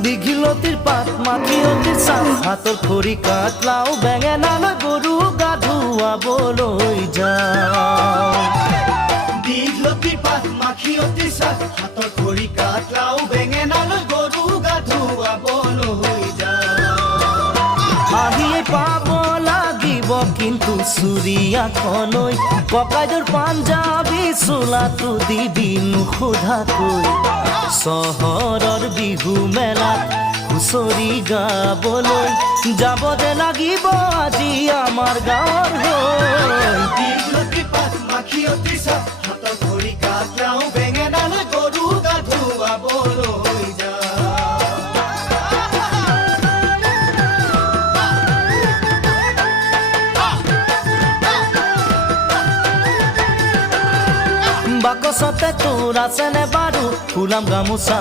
দীঘিলতিৰ পাত মাখিয়তিৰ চাহ হাতৰ খৰি কাটলাও বেঙেনালৈ গৰু গা ধুৱাবলৈ যাওঁ দীঘলতিৰ পাত মাখিয়তিৰ চাহ হাতৰ খৰি কাটলাও বেঙেনালৈ গৰু গা ধুৱাবলৈ যাওঁ আহিয়ে পাব লাগিব কিন্তু চুৰিয়াখনৈ ককাইদেউৰ পাঞ্জাবী চোলাটো দিবি নোসোধাকৈ চহৰৰ বিহু মেলাত হুঁচৰি গাবলৈ যাব দে লাগিব আজি আমাৰ গাঁৱৰ হৈ দীঘলতিৰ পাত মাখিয়তিৰ চাহ হাতৰ খৰি কাটলাও বেঙেনালৈ গৰু গা ধুৱাবলৈ যাওঁ বাকচতে তোৰ আছেনে বাৰু ফুলাম গামোচা